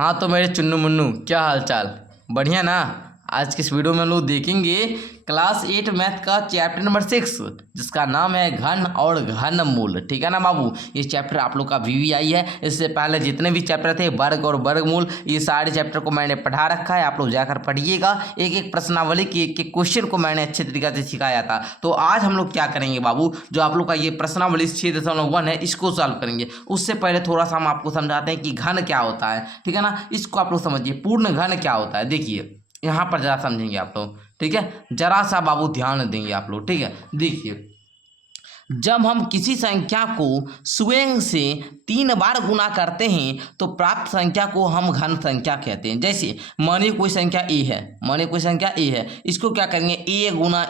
हाँ तो मेरे चुन्नू मुन्नू, क्या हाल चाल? बढ़िया ना। आज के इस वीडियो में हम लोग देखेंगे क्लास 8 मैथ का चैप्टर नंबर 6, जिसका नाम है घन और घनमूल। ठीक है ना बाबू, ये चैप्टर आप लोग का VVI है। इससे पहले जितने भी चैप्टर थे, वर्ग और वर्गमूल, ये सारे चैप्टर को मैंने पढ़ा रखा है। आप लोग जाकर पढ़िएगा। एक एक प्रश्नावली की एक एक क्वेश्चन को मैंने अच्छे तरीके से सिखाया था। तो आज हम लोग क्या करेंगे बाबू, जो आप लोग का ये प्रश्नावली 6.1 है, इसको सॉल्व करेंगे। उससे पहले थोड़ा सा हम आपको समझाते हैं कि घन क्या होता है। ठीक है ना, इसको आप लोग समझिए। पूर्ण घन क्या होता है, देखिए यहाँ पर जरा समझेंगे आप लोग। ठीक है, जरा सा बाबू ध्यान देंगे आप लोग। ठीक है, देखिए, जब हम किसी संख्या को स्वयं से 3 बार गुना करते हैं तो प्राप्त संख्या को हम घन संख्या कहते हैं। जैसे मानिए कोई संख्या ए है, इसको क्या करेंगे, ए गुना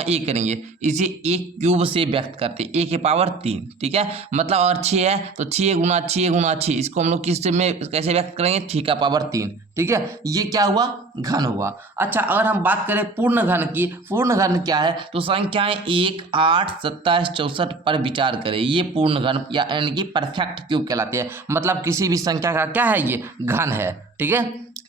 ए करेंगे। इसे एक क्यूब से व्यक्त करते हैं, ए के पावर 3। ठीक है, मतलब अगर 6 है तो 6 गुना 6, इसको हम लोग किस में कैसे व्यक्त करेंगे, 6 का पावर 3। ठीक है, ये क्या हुआ, घन हुआ। अच्छा, अगर हम बात करें पूर्ण घन की, पूर्ण घन क्या है, तो संख्याएं 1, 8, 27, 64 पर विचार करें। ये पूर्ण घन यानी कि परफेक्ट क्यूब कहलाते हैं। मतलब किसी भी संख्या का क्या है, ये घन है। ठीक है,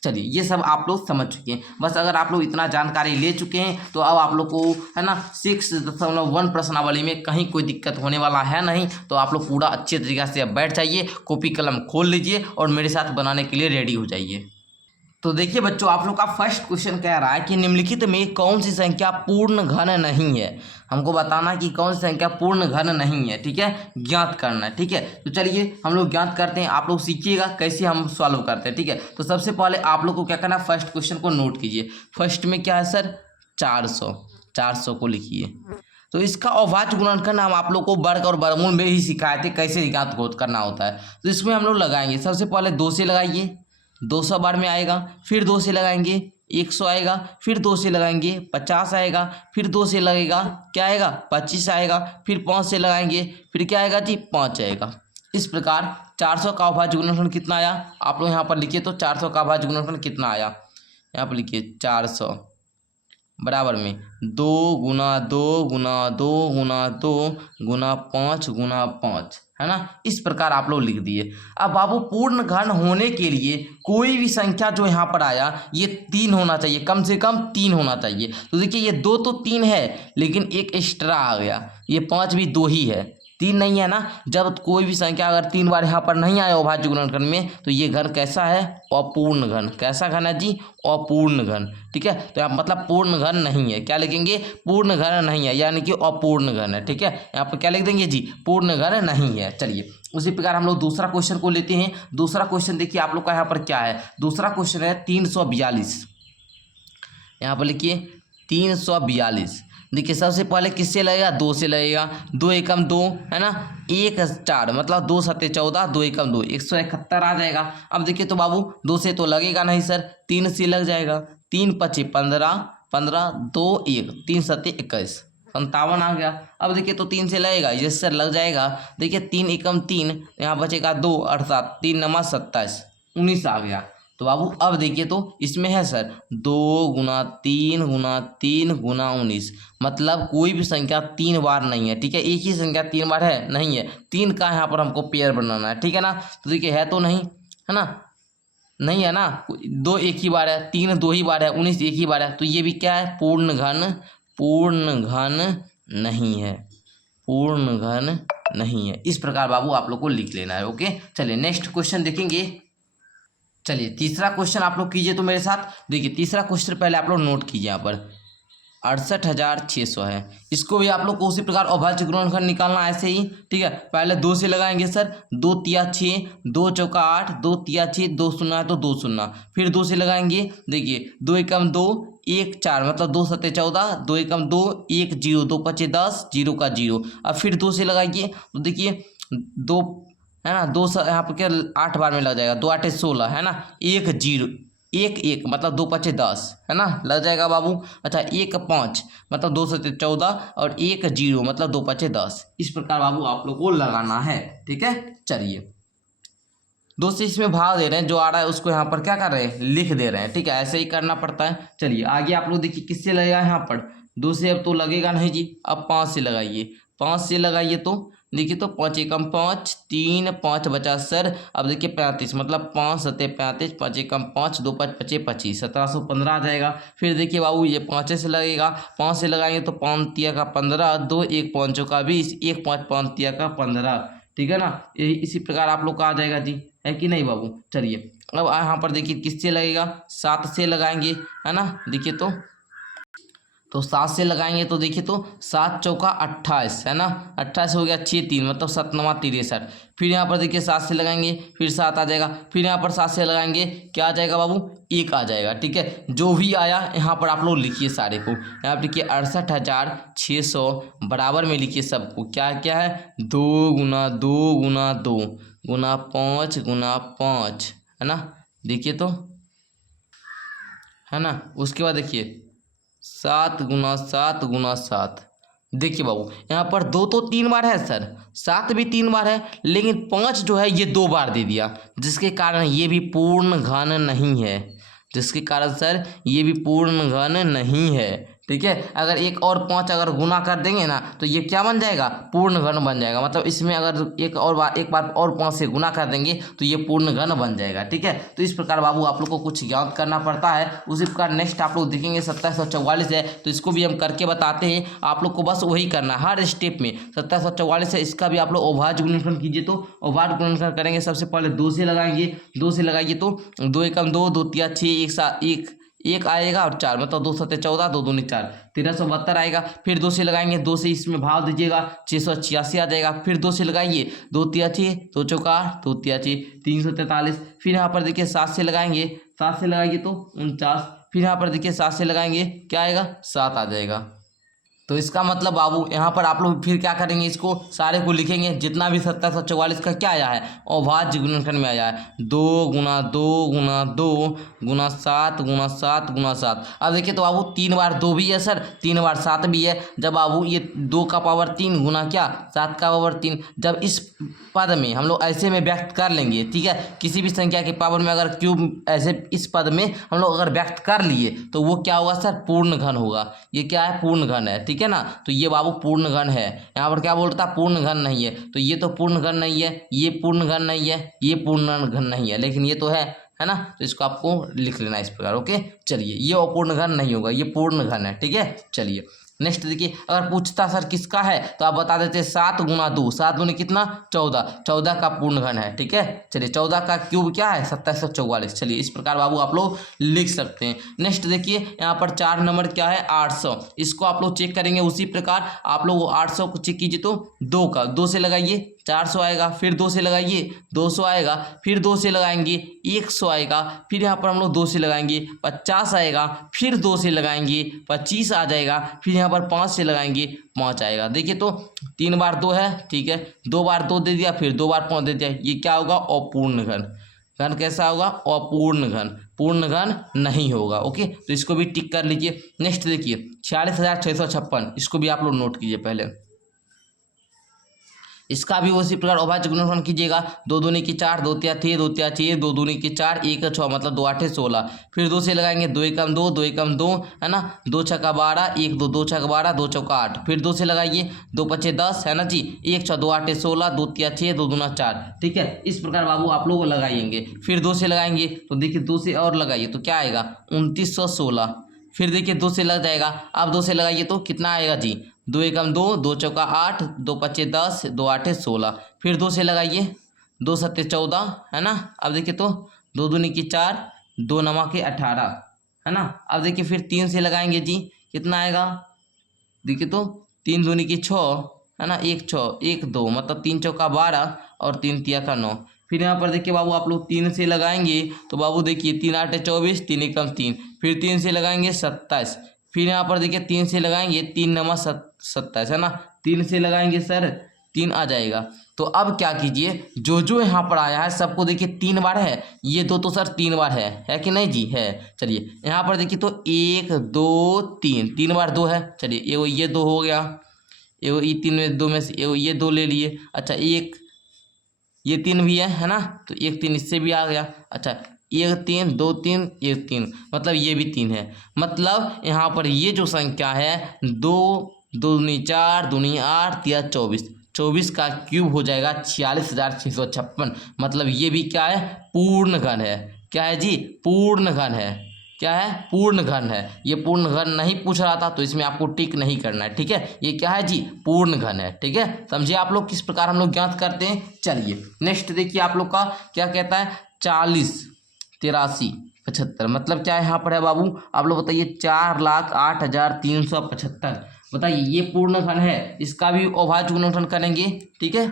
चलिए ये सब आप लोग समझ चुके हैं। बस अगर आप लोग इतना जानकारी ले चुके हैं तो अब आप लोग को है ना 6.1 प्रश्नावली में कहीं कोई दिक्कत होने वाला है नहीं। तो आप लोग पूरा अच्छे तरीके से अब बैठ जाइए, कॉपी कलम खोल लीजिए और मेरे साथ बनाने के लिए रेडी हो जाइए। तो देखिए बच्चों, आप लोग का फर्स्ट क्वेश्चन कह रहा है कि निम्नलिखित में कौन सी संख्या पूर्ण घन नहीं है। हमको बताना कि कौन सी संख्या पूर्ण घन नहीं है। ठीक है, ज्ञात करना है। ठीक है, तो चलिए हम लोग ज्ञात करते हैं। आप लोग सीखिएगा कैसे हम सॉल्व करते हैं। ठीक है, तो सबसे पहले आप लोग को क्या करना है, फर्स्ट क्वेश्चन को नोट कीजिए। फर्स्ट में क्या है सर, 400 को लिखिए। तो इसका अभाज्य गुणनखंड हम आप लोग को वर्ग और वर्गमूल में ही सिखाए थे, कैसे ज्ञात करना होता है। तो इसमें हम लोग लगाएंगे, सबसे पहले 2 से लगाइए, 200 बार में आएगा। फिर 2 से लगाएंगे 100 आएगा। फिर 2 से लगाएंगे 50 आएगा। फिर 2 से लगेगा क्या आएगा, 25 आएगा। फिर 5 से लगाएंगे, फिर क्या आएगा जी, 5 आएगा। इस प्रकार 400 का अभाज्य गुणनखंड कितना आया, आप लोग यहाँ पर लिखिए। तो 400 का अभाज्य गुणनखंड कितना आया, यहाँ पर लिखिए 400 बराबर में 2 गुना 2 गुना 2 गुना 2 गुना 5 गुना 5, है ना। इस प्रकार आप लोग लिख दिए। अब बाबू पूर्ण घन होने के लिए कोई भी संख्या जो यहाँ पर आया, ये 3 होना चाहिए, कम से कम 3 होना चाहिए। तो देखिए ये 2 तो 3 है, लेकिन एक एक्स्ट्रा आ गया। ये 5 भी 2 ही है, 3 नहीं है ना। जब कोई भी संख्या अगर 3 बार यहाँ पर नहीं आया अभाज्य गुणनखंड में, तो ये घन कैसा है, अपूर्ण घन। कैसा घन है जी, अपूर्ण घन। ठीक है, तो यहाँ मतलब पूर्ण घन नहीं है। क्या लिखेंगे, पूर्ण घन नहीं है, यानी कि अपूर्ण घन है। ठीक है, यहाँ पर क्या लिख देंगे जी, पूर्ण घन नहीं है। चलिए उसी प्रकार हम लोग दूसरा क्वेश्चन को लेते हैं। दूसरा क्वेश्चन देखिए आप लोग का यहाँ पर क्या है। दूसरा क्वेश्चन है 342। यहाँ पर लिखिए 342। देखिए सबसे पहले किससे लगेगा, 2 से लगेगा। 2 एकम 2, है ना, 1 4 मतलब 2 7 14, 2 एकम 2, 171 आ जाएगा। अब देखिए तो बाबू 2 से तो लगेगा नहीं सर, 3 से लग जाएगा। 3 5 15 15 2 1 3 7 21 57 आ गया। अब देखिए तो 3 से लगेगा, ये सर लग जाएगा। देखिए 3 एकम 3, यहाँ बचेगा 2 अर्थात 3 9 27 19 आ गया। तो बाबू अब देखिए तो इसमें है सर 2 गुना 3 गुना 3 गुना 19, मतलब कोई भी संख्या 3 बार नहीं है। ठीक है, एक ही संख्या 3 बार है नहीं है, 3 का यहाँ पर हमको पेयर बनाना है। ठीक है ना, तो देखिए है तो नहीं, है ना, नहीं है ना। 2 एक ही बार है, 3 2 ही बार है, 19 एक ही बार है। तो ये भी क्या है, पूर्ण घन नहीं है, पूर्ण घन नहीं है। इस प्रकार बाबू आप लोग को लिख लेना है। ओके, चलिए नेक्स्ट क्वेश्चन देखेंगे। चलिए तीसरा क्वेश्चन आप लोग कीजिए तो मेरे साथ। देखिए तीसरा क्वेश्चन पहले आप लोग नोट कीजिए, यहाँ पर 68,600 है। इसको भी आप लोग को उसी प्रकार अभाज्य गुणनखंड निकालना ऐसे ही। ठीक है, पहले 2 से लगाएंगे सर, 2 तिया 6, 2 चौका 8, 2 तिया 6, 2 शून्य है तो 2 शून्य। फिर 2 से लगाएंगे, देखिए 2 एकम 2 1 4 मतलब 2 7 14, 2 एकम 2 1 0, 2 5 10, 0 का 0। अब फिर 2 से लगाइए तो देखिए 2, है ना, 2 यहाँ पर क्या 8 बार में लग जाएगा, 2 8 16, है ना, 1 0 1 1 मतलब 2 5 10, है ना, लग जाएगा बाबू। अच्छा 1 5 मतलब 2 7 14 और 1 0 मतलब 2 5 10। इस प्रकार बाबू आप लोग को लगाना है। ठीक है, चलिए दोस्तों इसमें भाव दे रहे हैं, जो आ रहा है उसको यहाँ पर क्या कर रहे हैं, लिख दे रहे हैं। ठीक है, ऐसे ही करना पड़ता है। चलिए आगे आप लोग देखिए किससे लगेगा, यहाँ पर 2 से अब तो लगेगा नहीं जी। अब 5 से लगाइए, 5 से लगाइए तो देखिए तो 5 एकम 5, 3 5 बचा सर। अब देखिए 35 मतलब 5 सत्ते 35, 5 एकम 5, 2 5 पचे 25, 1715 आ जाएगा। फिर देखिए बाबू ये 5 से लगेगा, 5 से लगाएंगे तो 5 तिया का 15, 2 1 5 का 20, 1 5 5 तिया का 15, ठीक है ना। इसी प्रकार आप लोग का आ जाएगा जी, है कि नहीं बाबू। चलिए अब यहाँ पर देखिए किससे लगेगा, 7 से लगाएंगे, है ना। देखिए तो 7 से लगाएंगे तो देखिए तो 7 चौका 28, है ना। 28 हो गया 6 3 मतलब 7 9 63। फिर यहाँ पर देखिए 7 से लगाएंगे, फिर 7 आ जाएगा। फिर यहाँ पर 7 से लगाएंगे, क्या आ जाएगा बाबू, 1 आ जाएगा, ठीक है। जो भी आया यहाँ पर आप लोग लिखिए सारे को। यहाँ पर देखिए 68,600 बराबर में लिखिए सबको। क्या क्या है, 2 गुना 2 गुना 2 गुना 5 गुना 5, है ना। देखिए तो, है ना। उसके बाद देखिए 7 गुना 7 गुना 7। देखिए बाबू यहाँ पर 2 तो 3 बार है सर, 7 भी 3 बार है, लेकिन 5 जो है ये 2 बार दे दिया, जिसके कारण ये भी पूर्ण घन नहीं है। जिसके कारण सर ये भी पूर्ण घन नहीं है, ठीक है। अगर एक और 5 अगर गुना कर देंगे ना तो ये क्या बन जाएगा, पूर्ण घन बन जाएगा। मतलब इसमें अगर एक बार और 5 से गुना कर देंगे तो ये पूर्ण घन बन जाएगा, ठीक है। तो इस प्रकार बाबू आप लोग को कुछ याद करना पड़ता है। उसी प्रकार नेक्स्ट आप लोग देखेंगे 2744 है, तो इसको भी हम करके बताते हैं। आप लोग को बस वही करना है हर स्टेप में। 2744 है, इसका भी आप लोग अभाज्य गुणनखंड कीजिए। तो अभाज्य गुणनखंड करेंगे, सबसे पहले 2 से लगाएंगे, 2 से लगाइए तो 2 एकम 2, 2 तिया 6, एक आएगा और 4 मतलब 2 सत्ते 14, 2 दूनी 4, 1372 आएगा। फिर 2 से लगाएंगे, 2 से इसमें भाव दीजिएगा, 686 आ जाएगा। फिर 2 से लगाइए, 2 तिया 6, 2 चौका 8, 2 तिया 6, 343। फिर यहाँ पर देखिए 7 से लगाएंगे, 7 से लगाइए तो 49। फिर यहाँ पर देखिए 7 से लगाएंगे, क्या आएगा, 7 आ जाएगा। तो इसका मतलब बाबू यहाँ पर आप लोग फिर क्या करेंगे, इसको सारे को लिखेंगे जितना भी 2744 का क्या आया है, अभाज्य गुणनखंड में आया है। 2 गुना 2 गुना 2 गुना 7 गुना 7 गुना 7। अब देखिए तो बाबू 3 बार 2 भी है सर, 3 बार 7 भी है। जब बाबू ये 2 का पावर 3 गुना क्या 7 का पावर 3, जब इस पद में हम लोग ऐसे में व्यक्त कर लेंगे, ठीक है। किसी भी संख्या के पावर में अगर क्यूब ऐसे इस पद में हम लोग अगर व्यक्त कर लिए तो वो क्या होगा सर, पूर्ण घन होगा। ये क्या है, पूर्ण घन है, ठीक है ना। तो ये बाबू पूर्ण घन है। यहाँ पर क्या बोलता है, पूर्ण घन नहीं है। तो ये तो पूर्ण घन नहीं है, ये पूर्ण घन नहीं है, ये पूर्ण घन नहीं है, लेकिन ये तो है ना। तो इसको आपको लिख लेना इस प्रकार, ओके। चलिए ये अपूर्ण घन नहीं होगा, ये पूर्ण घन है, ठीक है। चलिए नेक्स्ट देखिए, अगर पूछता सर किसका है तो आप बता देते 7 गुना 2, 7 दूनी कितना 14, 14 का पूर्ण घन है, ठीक है। चलिए 14 का क्यूब क्या है 2744। चलिए इस प्रकार बाबू आप लोग लिख सकते हैं। नेक्स्ट देखिए यहाँ पर 4 नंबर क्या है 800, इसको आप लोग चेक करेंगे उसी प्रकार। आप लोग 800 को चेक कीजिए तो 2 से लगाइए 400 आएगा। फिर 2 से लगाइए 200 आएगा। फिर 2 से लगाएंगे 100 आएगा। फिर यहाँ पर हम लोग 2 से लगाएंगे 50 आएगा। फिर 2 से लगाएंगे 25 आ जाएगा। फिर यहाँ पर 5 से लगाएंगे 5 आएगा। देखिए तो 3 बार 2 है, ठीक है, 2 बार 2 दे दिया, फिर 2 बार 5 दे दिया, ये क्या होगा, अपूर्ण घन। घन कैसा होगा, अपूर्ण घन, पूर्ण घन नहीं होगा, ओके। तो इसको भी टिक कर लीजिए। नेक्स्ट देखिए 46,656, इसको भी आप लोग नोट कीजिए पहले। इसका भी उसी प्रकार अभाज्य गुणनखंड कीजिएगा। 2 दूनी की 4, 2 तिया 6, 2 तिया 6, 2 दूनी की 4, 1 6 मतलब 2 8 16। फिर 2 से लगाएंगे 2 एकम 2, 2 एकम 2, है ना। 2 छक्का 12, 1 2, 2 छक्का 12, 2 चौका 8। फिर 2 से लगाइए 2 पचे 10, है ना जी। 1 6 2 8 16, 2 तिया 6, 2 दूना 4, ठीक है। इस प्रकार बाबू आप लोग लगाएंगे। फिर 2 से लगाएंगे तो देखिए 2 से और लगाइए तो क्या आएगा 2916। फिर देखिए 2 से लग जाएगा। अब 2 से लगाइए तो कितना आएगा जी, 2 एकम 2, 2 चौका 8, 2 पचे 10, 2 आठे 16। फिर 2 से लगाइए 2 सत्ते 14, है ना। अब देखिए तो 2 दूनी की 4, 2 नवा के 18, है ना। अब देखिए फिर 3 से लगाएंगे जी, कितना आएगा, देखिए तो 3 दूनी की 6, है ना, 1 6 1 2 मतलब 3 चौका 12 और 3 तिया का 9। फिर यहाँ पर देखिए बाबू आप लोग 3 से लगाएंगे तो बाबू देखिए 3 आठे 24, 3 एकम 3। फिर 3 से लगाएंगे 27। फिर यहाँ पर देखिए 3 से लगाएंगे 3 नमा 27, है ना। 3 से लगाएंगे सर 3 आ जाएगा। तो अब क्या कीजिए, जो यहाँ पर आया है सबको देखिए 3 बार है, ये 2 तो सर 3 बार है कि नहीं जी, है। चलिए यहाँ पर देखिए तो 1 2 3, 3 बार 2 है। चलिए ये 2 हो गया, ये 3 में 2 में से ये 2 ले लिए। अच्छा एक ये 3 भी है ना, तो 1 3 इससे भी आ गया। अच्छा 1 3 2 3 1 3 मतलब ये भी 3 है। मतलब यहाँ पर ये जो संख्या है 2 दो दूनी 4, दूनी 8, तिया 24, 24 का क्यूब हो जाएगा 46,656। मतलब ये भी क्या है, पूर्ण घन है। क्या है जी, पूर्ण घन है। क्या है, पूर्ण घन है। ये पूर्ण घन नहीं पूछ रहा था तो इसमें आपको टिक नहीं करना है, ठीक है। ये क्या है जी, पूर्ण घन है, ठीक है। समझिए आप लोग किस प्रकार हम लोग ज्ञात करते हैं। चलिए नेक्स्ट देखिए आप लोग का क्या कहता है, 40, 83, 75। मतलब क्या है यहाँ पर है बाबू, आप लोग बताइए, 4,08,375। बताइए ये पूर्ण घन है, इसका भी अभाज्य गुणनखंड करेंगे, ठीक है।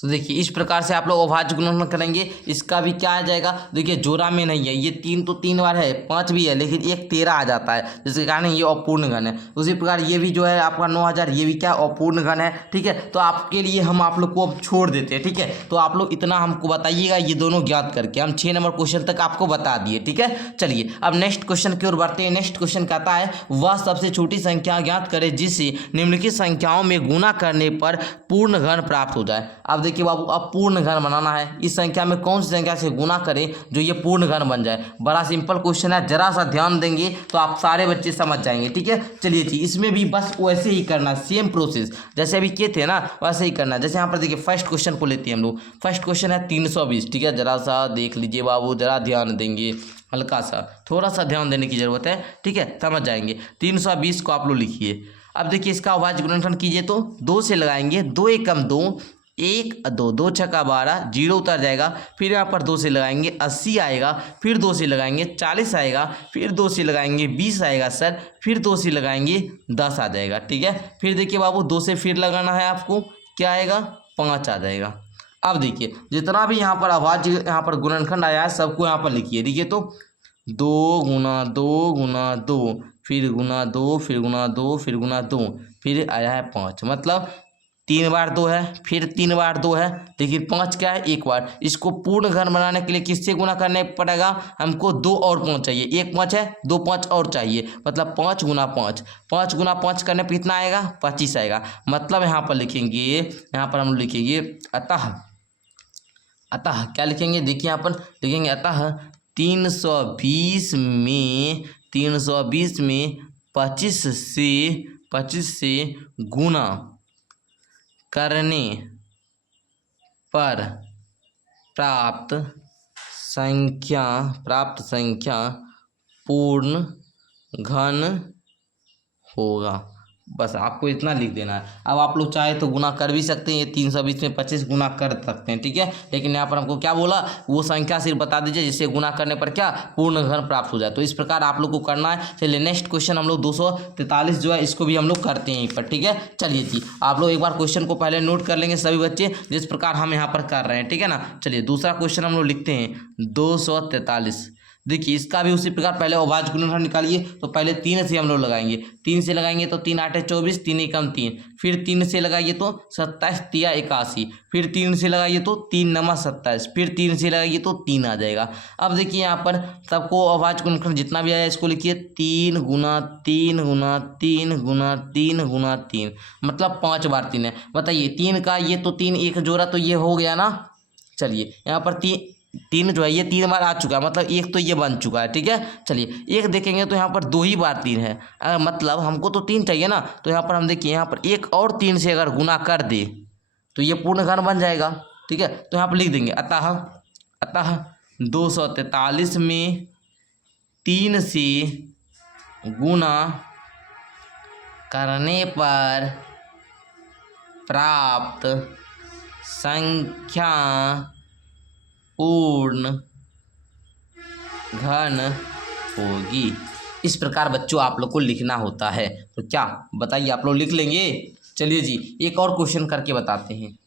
तो देखिए इस प्रकार से आप लोग अभाज्य गुणनखंड करेंगे। इसका भी क्या आ जाएगा, देखिए जोड़ा में नहीं है, ये 3 तो 3 बार है, 5 भी है, लेकिन एक 13 आ जाता है, जिसके कारण ये अपूर्ण घन है। उसी प्रकार ये भी जो है आपका 9,000, ये भी क्या अपूर्ण घन है, ठीक है। तो आपके लिए हम आप लोग को अब छोड़ देते हैं, ठीक है। तो आप लोग इतना हमको बताइएगा, ये दोनों ज्ञात करके हम 6 नंबर क्वेश्चन तक आपको बता दिए, ठीक है। चलिए अब नेक्स्ट क्वेश्चन की ओर बढ़ते हैं। नेक्स्ट क्वेश्चन कहता है, वह सबसे छोटी संख्या ज्ञात करे जिससे निम्नलिखित संख्याओं में गुणा करने पर पूर्ण घन प्राप्त हो जाए। अब देखिए बाबू, अब पूर्ण घन बनाना है। इस संख्या में कौन सी संख्या से गुना करें जो ये पूर्ण घन बन जाए। बड़ा सिंपल क्वेश्चन है, जरा सा ध्यान देंगे तो आप सारे बच्चे समझ जाएंगे, ठीक है। चलिए जी, इसमें भी बस वैसे ही करना, सेम प्रोसेस जैसे अभी किए थे ना, वैसे ही करना। जैसे यहाँ पर देखिए फर्स्ट क्वेश्चन को लेते हैं हम लोग। फर्स्ट क्वेश्चन है 320, ठीक है। जरा सा देख लीजिए बाबू, जरा ध्यान देंगे, हल्का सा थोड़ा सा ध्यान देने की जरूरत है, ठीक है, समझ जाएंगे। 320 को आप लोग लिखिए। अब देखिए इसका अभाज्य गुणनखंड कीजिए तो 2 से लगाएंगे, 2 एकम 2, 1 2, 2 छक्का 12, 0 उतर जाएगा। फिर यहाँ पर 2 से लगाएंगे 80 आएगा, फिर 2 से लगाएंगे 40 आएगा, फिर 2 से लगाएंगे 20 आएगा सर, फिर 2 से लगाएंगे 10 आ जाएगा, ठीक है। फिर देखिए बाबू 2 से फिर लगाना है आपको, क्या आएगा, 5 आ जाएगा। अब देखिए जितना भी यहाँ पर अभाज्य यहाँ पर गुणनखंड आया है सबको यहाँ पर लिखिए। देखिए तो 2 गुना 2 गुना 2, फिर गुना 2, फिर गुना 2, फिर गुना 2, फिर आया है 5। मतलब 3 बार 2 है, फिर 3 बार 2 है, लेकिन 5 क्या है, 1 बार। इसको पूर्ण घन बनाने के लिए किससे गुना करने पड़ेगा हमको, 2 और 5 चाहिए। 1 5 है, 2 5 और चाहिए, मतलब 5 गुना 5, 5 गुना 5 करने पर कितना आएगा, 25 आएगा। मतलब यहाँ पर लिखेंगे, यहाँ पर हम लिखेंगे अतः, अतः क्या लिखेंगे, देखिए यहाँ पर लिखेंगे अतः 320 में 25 से गुना करने पर प्राप्त संख्या पूर्ण घन होगा। बस आपको इतना लिख देना है। अब आप लोग चाहे तो गुना कर भी सकते हैं, ये 320 में 25 गुना कर सकते हैं, ठीक है। लेकिन यहाँ पर हमको क्या बोला, वो संख्या सिर्फ बता दीजिए जिससे गुना करने पर क्या पूर्ण घन प्राप्त हो जाए। तो इस प्रकार आप लोग को करना है। चलिए नेक्स्ट क्वेश्चन हम लोग 243 जो है इसको भी हम लोग करते हैं यहीं पर, ठीक है। चलिए जी, आप लोग एक बार क्वेश्चन को पहले नोट कर लेंगे सभी बच्चे, जिस प्रकार हम यहाँ पर कर रहे हैं, ठीक है ना। चलिए दूसरा क्वेश्चन हम लोग लिखते हैं 243। देखिए इसका भी उसी प्रकार पहले अभाज्य गुणनखंड निकालिए। तो पहले 3 से हम लोग लगाएंगे, 3 से लगाएंगे तो 3 8 24, 3 एकम 3, फिर 3 से लगाइए तो 27 तिया 81, फिर 3 से लगाइए तो 3 नमा 27, फिर 3 से लगाइए तो 3 आ जाएगा। अब देखिए यहाँ पर सबको अभाज्य गुणनखंड जितना भी आया इसको लिखिए 3 गुना 3 गुना 3 गुना 3 गुना 3, मतलब 5 बार 3 है। बताइए 3 का ये तो 3 एक जोड़ा तो ये हो गया ना। चलिए यहाँ पर 3 जो है ये 3 बार आ चुका है, मतलब एक तो ये बन चुका है, ठीक है। चलिए एक देखेंगे तो यहाँ पर 2 ही बार 3 है, मतलब हमको तो 3 चाहिए ना। तो यहाँ पर हम देखिए यहाँ पर 1 और 3 से अगर गुना कर दे तो ये पूर्ण घन बन जाएगा, ठीक है। तो यहाँ पर लिख देंगे अतः 243 में 3 से गुना करने पर प्राप्त संख्या पूर्ण घन होगी। इस प्रकार बच्चों आप लोग को लिखना होता है। तो क्या बताइए, आप लोग लिख लेंगे। चलिए जी एक और क्वेश्चन करके बताते हैं।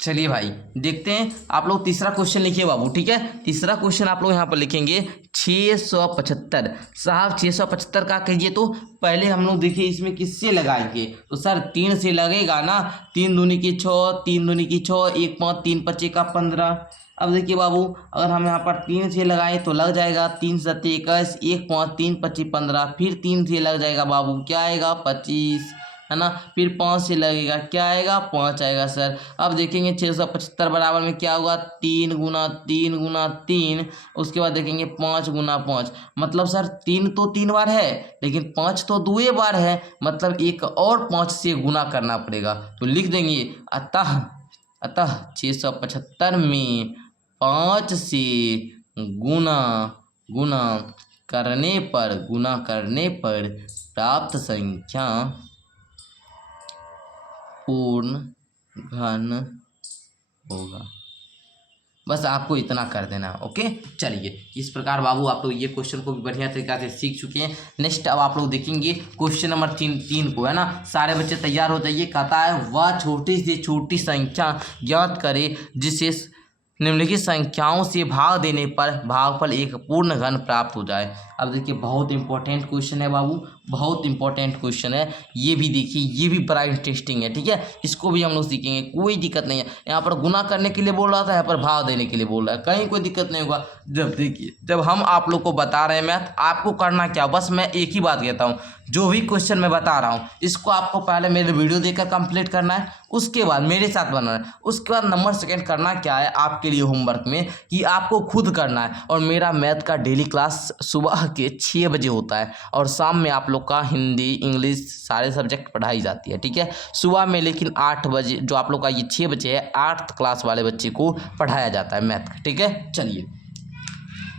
चलिए भाई देखते हैं, आप लोग तीसरा क्वेश्चन लिखिए बाबू, ठीक है। तीसरा क्वेश्चन आप लोग यहाँ पर लिखेंगे 675। साहब 675 का कहिए तो पहले हम लोग देखिए इसमें किससे लगाएंगे। तो सर 3 से लगेगा ना, 3 दूनी की 6, 3 दूनी की 6, 1 5 3 5 का 15। अब देखिए बाबू अगर हम यहाँ पर 3 से लगाएं तो लग जाएगा 3 7 21, 1 5 3 25 15, फिर 3 से लग जाएगा बाबू, क्या आएगा 25, है ना। फिर 5 से लगेगा क्या आएगा, 5 आएगा सर। अब देखेंगे 675 बराबर में क्या होगा, 3 गुना 3 गुना 3। उसके बाद देखेंगे 5 गुना 5, मतलब सर 3 तो 3 बार है, लेकिन 5 तो 2 बार है, मतलब एक और 5 से गुना करना पड़ेगा। तो लिख देंगे अतः 675 में 5 से गुना गुना करने पर प्राप्त संख्या पूर्ण घन होगा। बस आपको इतना कर देना, ओके। चलिए, इस प्रकार बाबू आप लोग ये क्वेश्चन को भी बढ़िया तरीका से सीख चुके हैं। नेक्स्ट अब आप लोग देखेंगे क्वेश्चन नंबर 3 को, है ना। सारे बच्चे तैयार हो जाइए। कहता है वह छोटी से छोटी संख्या ज्ञात करे जिसे निम्नलिखित संख्याओं से भाग देने पर भागफल एक पूर्ण घन प्राप्त हो जाए। अब देखिए बहुत इंपॉर्टेंट क्वेश्चन है बाबू, बहुत इंपॉर्टेंट क्वेश्चन है। ये भी देखिए, ये भी बड़ा इंटरेस्टिंग है, ठीक है। इसको भी हम लोग सीखेंगे, कोई दिक्कत नहीं है। यहाँ पर गुना करने के लिए बोल रहा था, यहाँ पर भाग देने के लिए बोल रहा है, कहीं कोई दिक्कत नहीं होगा। जब देखिए, जब हम आप लोग को बता रहे हैं मैथ, आपको करना क्या, बस मैं एक ही बात कहता हूँ, जो भी क्वेश्चन मैं बता रहा हूँ इसको आपको पहले मेरे वीडियो देखकर कंप्लीट करना है, उसके बाद मेरे साथ बनाना है। उसके बाद नंबर सेकंड करना क्या है आपके लिए होमवर्क में, कि आपको खुद करना है। और मेरा मैथ का डेली क्लास सुबह के 6 बजे होता है, और शाम में आप लोग का हिंदी इंग्लिश सारे सब्जेक्ट पढ़ाई जाती है, ठीक है। सुबह में लेकिन 8 बजे, जो आप लोग का ये 6 बजे है, 8th क्लास वाले बच्चे को पढ़ाया जाता है मैथ, ठीक है। चलिए,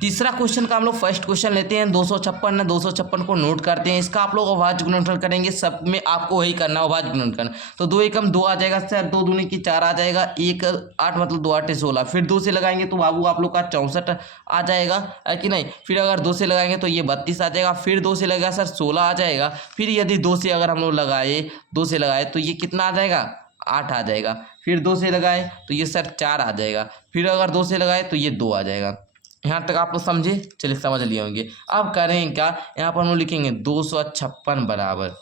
तीसरा क्वेश्चन का हम लोग फर्स्ट क्वेश्चन लेते हैं। 256 है, 256 को नोट करते हैं। इसका आप लोग अभाज्य गुणनफल करेंगे, सब में आपको वही करना है, अभाज्य गुणनफल। तो 2 एकम 2 आ जाएगा सर, 2 दूनी की 4 आ जाएगा, 1 8 मतलब 2 8 16। फिर 2 से लगाएंगे तो बाबू आप लोग का 64 आ जाएगा, है कि नहीं। फिर अगर 2 से लगाएंगे तो ये 32 आ जाएगा। फिर 2 से लगेगा सर 16 आ जाएगा। फिर यदि 2 से अगर हम लोग लगाए, 2 से लगाए तो ये कितना आ जाएगा, 8 आ जाएगा। फिर 2 से लगाए तो ये सर 4 आ जाएगा। फिर अगर 2 से लगाए तो ये 2 आ जाएगा। यहाँ तक आप लोग समझे, चलिए समझ लिए होंगे। अब करें क्या, यहाँ पर हम लोग लिखेंगे 256 बराबर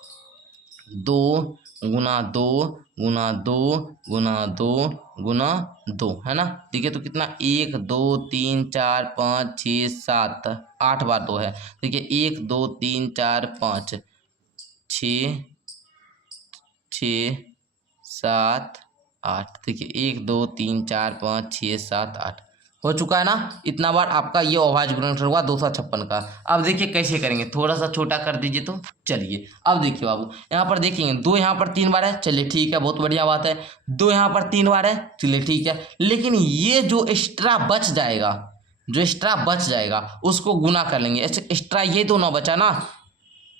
2 गुना 2 गुना 2 गुना 2 गुना 2, है ना। देखिए तो कितना, 1 2 3 4 5 6 7 8 बार 2 है। देखिए 1 2 3 4 5 6 6 7 8। देखिए 1 2 3 4 5 6 7 8 हो चुका है ना। इतना बार आपका ये अभाज्य गुणनफल हुआ 256 का। अब देखिए कैसे करेंगे, थोड़ा सा छोटा कर दीजिए तो। चलिए अब देखिए बाबू, यहाँ पर देखेंगे 2 यहाँ पर 3 बार है, चलिए ठीक है, बहुत बढ़िया बात है। 2 यहाँ पर 3 बार है, चलिए ठीक है। लेकिन ये जो एक्स्ट्रा बच जाएगा, उसको गुना कर लेंगे। एक्स्ट्रा ये तो ना बचा ना,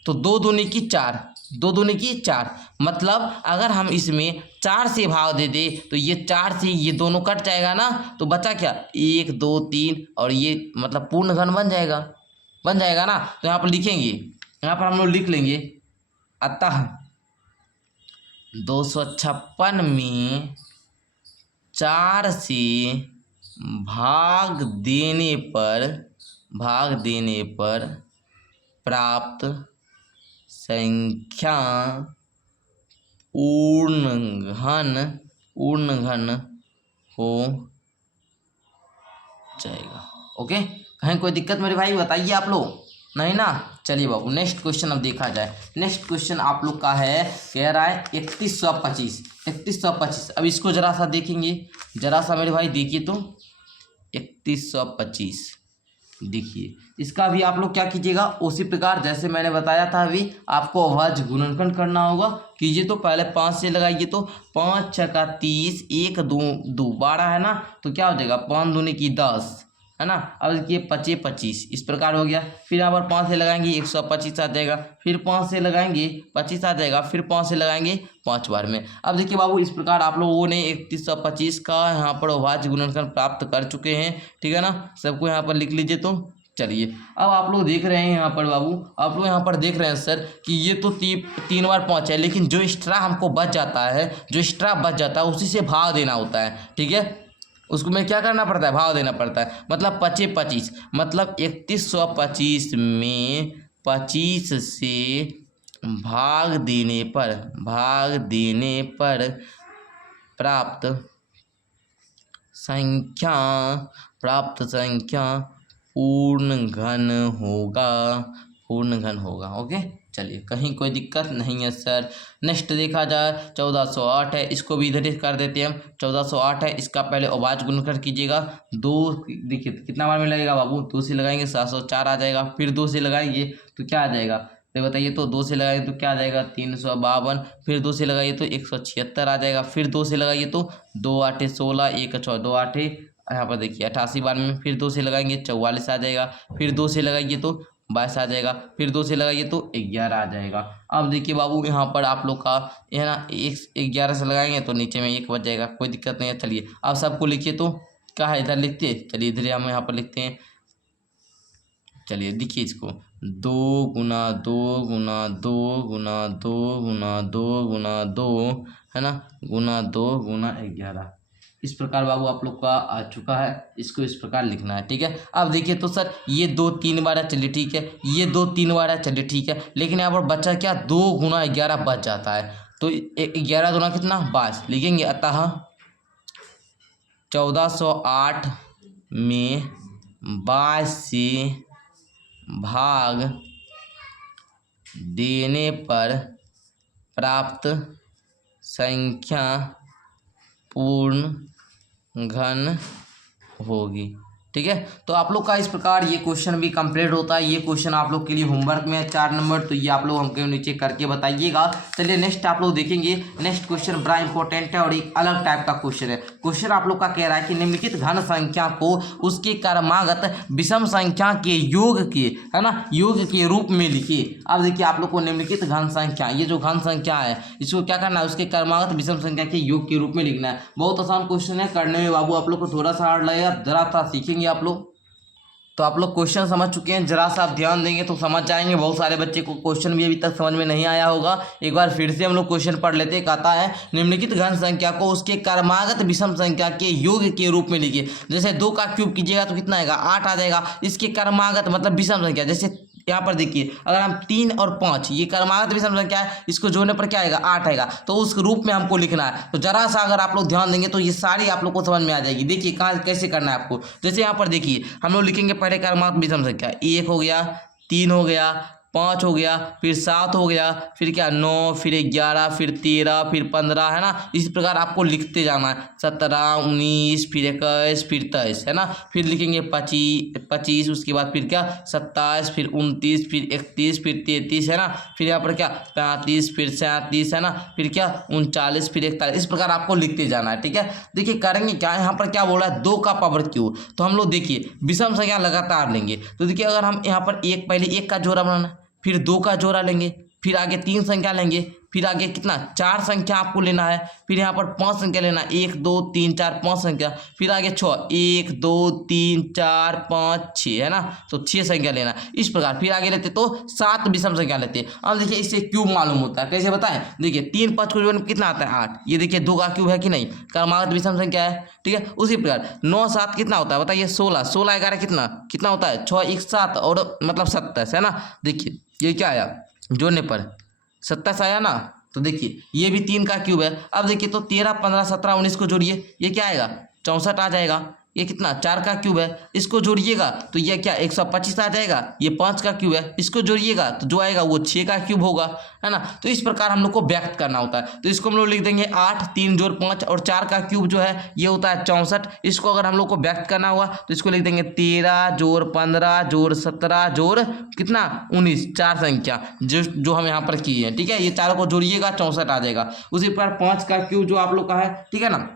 तो 2 दूनी की 4, 2 दूनी की 4, मतलब अगर हम इसमें 4 से भाग दे दे तो ये 4 से ये दोनों कट जाएगा ना, तो बचा क्या, 1 2 3, और ये मतलब पूर्ण घन बन जाएगा ना। तो यहाँ पर लिखेंगे, यहाँ पर हम लोग लिख लेंगे अतः 256 में 4 से भाग देने पर प्राप्त संख्या पूर्ण घन हो जाएगा, ओके। कहीं कोई दिक्कत मेरे भाई बताइए आप लोग, नहीं ना। चलिए बाबू नेक्स्ट क्वेश्चन अब देखा जाए। नेक्स्ट क्वेश्चन आप लोग का है, कह रहा है 3125। अब इसको जरा सा देखेंगे, जरा सा मेरे भाई देखिए तो 3125। देखिए इसका भी आप लोग क्या कीजिएगा, उसी प्रकार जैसे मैंने बताया था, अभी आपको अभाज्य गुणनफल करना होगा। कीजिए तो पहले 5 से लगाइए तो 5 6 का 30, 1 2 2 12 है ना, तो क्या हो जाएगा, 5 दूनी की 10, है ना। अब देखिए 25 25, इस प्रकार हो गया। फिर यहाँ पर 5 से लगाएंगे 125 आ जाएगा। फिर 5 से लगाएंगे 25 आ जाएगा। फिर 5 से लगाएंगे 5 बार में। अब देखिए बाबू, इस प्रकार आप लोगों ने 3125 का यहाँ पर अभाज्य गुणनफल प्राप्त कर चुके हैं, ठीक है ना। सबको यहाँ पर लिख लीजिए तो। चलिए अब आप लोग देख रहे हैं यहाँ पर बाबू, आप लोग यहाँ पर देख रहे हैं सर कि ये तो 3 बार 5 है, लेकिन जो एक्स्ट्रा हमको बच जाता है, उसी से भाग देना होता है, ठीक है। उसको में क्या करना पड़ता है, भाव देना पड़ता है। मतलब 25 25, मतलब 3125 में 25 से भाग देने पर प्राप्त संख्या पूर्ण घन होगा, ओके। चलिए कहीं कोई दिक्कत नहीं है सर। नेक्स्ट देखा जाए 1408 है, इसको भी इधर ही कर देते हैं हम। 1408 है, इसका पहले अभाज्य गुणनखंड कीजिएगा। 2 देखिए कितना बार में लगेगा बाबू, 2 से लगाएंगे 704 आ जाएगा। फिर 2 से लगाएंगे तो क्या आ जाएगा, तो बताइए। तो 2 से लगाएंगे तो क्या आ जाएगा 352। फिर 2 से लगाइए तो 176 आ जाएगा। फिर 2 से लगाइए तो 2 8 16 1 6 2 8 यहाँ पर देखिए 88 बार में। फिर 2 से लगाएंगे 44 आ जाएगा। फिर 2 से लगाइए तो 22 आ जाएगा। फिर 2 से लगाइए तो 11 आ जाएगा। अब देखिए बाबू यहाँ पर आप लोग का है ना 11 से लगाएंगे तो नीचे में 1 बच जाएगा, कोई दिक्कत नहीं है। चलिए अब सबको लिखिए तो क्या है, इधर लिखते हैं। चलिए इधर हम यहाँ पर लिखते हैं। चलिए देखिए इसको 2 गुना 2 गुना 2 गुना 2 गुना 2 गुना 2 है ना, गुना 2 गुना 11। इस प्रकार बाबू आप लोग का आ चुका है। इसको इस प्रकार लिखना है, ठीक है। अब देखिए तो सर ये 2 3 बार है, चलिए ठीक है। ये 2 3 बार है, चलिए ठीक है। लेकिन यहाँ पर बच्चा क्या 2 गुना 11 बच जाता है। तो 11 गुना कितना 22 लिखेंगे। अतः 1408 में 22 से भाग देने पर प्राप्त संख्या पूर्ण घन होगी, ठीक है। तो आप लोग का इस प्रकार ये क्वेश्चन भी कंप्लीट होता है। ये क्वेश्चन आप लोग के लिए होमवर्क में है 4 नंबर, तो ये आप लोग हमको नीचे करके बताइएगा। चलिए नेक्स्ट आप लोग देखेंगे। नेक्स्ट क्वेश्चन बड़ा इंपॉर्टेंट है और एक अलग टाइप का क्वेश्चन है। क्वेश्चन आप लोग का कह रहा है कि निम्नलिखित घन संख्या को उसके क्रमागत विषम संख्या के योग के है ना योग के रूप में लिखिए। अब देखिए आप लोग को निम्नलिखित घन संख्या, ये जो घन संख्या है इसको क्या करना है, उसके क्रमागत विषम संख्या के योग के रूप में लिखना है। बहुत आसान क्वेश्चन है, करने में बाबू आप लोग को थोड़ा सा हार्ड लगेगा, जरा सा सीखेंगे आप लोग। तो आप लोग क्वेश्चन समझ चुके हैं, जरा सा आप ध्यान देंगे तो समझ जाएंगे। बहुत सारे बच्चे को क्वेश्चन भी अभी तक समझ में नहीं आया होगा। एक बार फिर से हम लोग क्वेश्चन पढ़ लेते हैं। कहता है निम्नलिखित घन संख्या को उसके क्रमागत विषम संख्या के योग के रूप में लिखिए। जैसे 2 का क्यूब कीजिएगा तो कितना आएगा 8 आ जाएगा। इसके क्रमागत मतलब विषम संख्या, जैसे यहाँ पर देखिए अगर हम 3 और 5 ये क्रमागत विषम संख्या है, इसको जोड़ने पर क्या आएगा 8 आएगा। तो उस रूप में हमको लिखना है। तो जरा सा अगर आप लोग ध्यान देंगे तो ये सारी आप लोग को समझ में आ जाएगी। देखिए कहाँ कैसे करना है आपको। जैसे यहाँ पर देखिए हम लोग लिखेंगे पहले क्रमागत विषम संख्या, 1 हो गया, 3 हो गया, 5 हो गया, फिर 7 हो गया, फिर क्या 9, फिर 11, फिर 13, फिर 15 है ना। इस प्रकार आपको लिखते जाना है। 17, 19, फिर 21, फिर 23 है ना। फिर लिखेंगे 25, उसके बाद फिर क्या 27, फिर 29, फिर 31, फिर 33 है ना। फिर यहाँ पर क्या 35, फिर 37 है ना। फिर क्या 39, फिर 41। इस प्रकार आपको लिखते जाना है, ठीक है। देखिए करेंगे क्या, यहाँ पर क्या बोला है 2 का पावर क्यू। तो हम लोग देखिए विषम संख्या लगातार लेंगे। तो देखिए अगर हम यहाँ पर पहले 1 का जोड़ा बनाना, फिर 2 का जोड़ा लेंगे, फिर आगे 3 संख्या लेंगे, फिर आगे कितना 4 संख्या आपको लेना है, फिर यहाँ पर 5 संख्या लेना, 1 2 3 4 5 संख्या, फिर आगे 6 1 2 3 4 5 6 है ना। तो 6 संख्या लेना इस प्रकार। फिर आगे लेते तो 7 विषम संख्या लेते। अब देखिए इससे क्यूब मालूम होता है, कैसे बताएं। देखिए 3 5 को जोड़ने में कितना आता है 8। ये देखिए 2 का क्यूब है कि नहीं, क्रमागत विषम संख्या है, ठीक है। उसी प्रकार 9 7 कितना होता है बताइए 16, 16 11 कितना होता है 6 1 7 और मतलब 27 है ना। देखिए ये क्या आया जोड़ने पर 27 आया ना। तो देखिए ये भी 3 का क्यूब है। अब देखिए तो 13 15 17 19 को जोड़िए, ये क्या आएगा 64 आ जाएगा। ये कितना 4 का क्यूब है, इसको जोड़िएगा तो ये क्या 125 आ जाएगा। ये 5 का क्यूब है, इसको जोड़िएगा तो जो आएगा वो 6 का क्यूब होगा, है ना। तो इस प्रकार हम लोग को व्यक्त करना होता है। तो इसको हम लोग लिख देंगे 8 3 जोड़ 5 और 4 का क्यूब जो है ये होता है 64। इसको अगर हम लोग को व्यक्त करना हुआ तो इसको लिख देंगे 13 जोड़ 15 जोड़ 17 जोड़ कितना 19, 4 संख्या जो हम यहाँ पर किए हैं, ठीक है। ये चारों को जोड़िएगा 64 आ जाएगा। उसी प्रकार 5 का क्यूब जो आप लोग का है, ठीक है ना।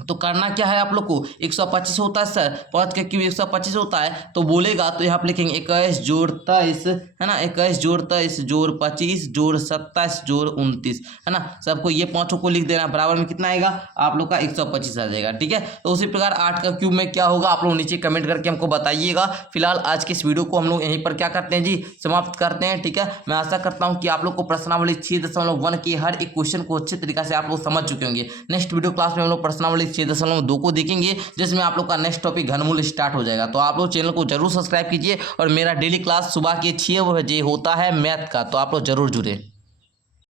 तो करना क्या है आप लोग को 125 होता है सर, 5 का क्यूब 125 होता है। तो बोलेगा तो यहाँ पर लिखेंगे 21 जोड़ 23 है ना, 21 जोड़ 23 जोड़ 25 जोड़ 27 जोड़ 29 है ना। सबको ये 5 को लिख देना, बराबर में कितना आएगा आप लोग का 125 आ जाएगा, ठीक है। तो उसी प्रकार 8 का क्यूब में क्या होगा आप लोग नीचे कमेंट करके हमको बताइएगा। फिलहाल आज के इस वीडियो को हम लोग यहीं पर क्या करते हैं जी समाप्त करते हैं, ठीक है। मैं आशा करता हूँ कि आप लोग को प्रश्नावली 6.1 के हर एक क्वेश्चन को अच्छे तरीके से आप लोग समझ चुके होंगे। नेक्स्ट वीडियो क्लास में हम लोग प्रश्नावली 6.2 को देखेंगे, जिसमें आप लोग का नेक्स्ट टॉपिक घनमूल स्टार्ट हो जाएगा। तो आप लोग चैनल को जरूर सब्सक्राइब कीजिए और मेरा डेली क्लास सुबह के 6 बजे होता है मैथ का, तो आप लोग जरूर जुड़े।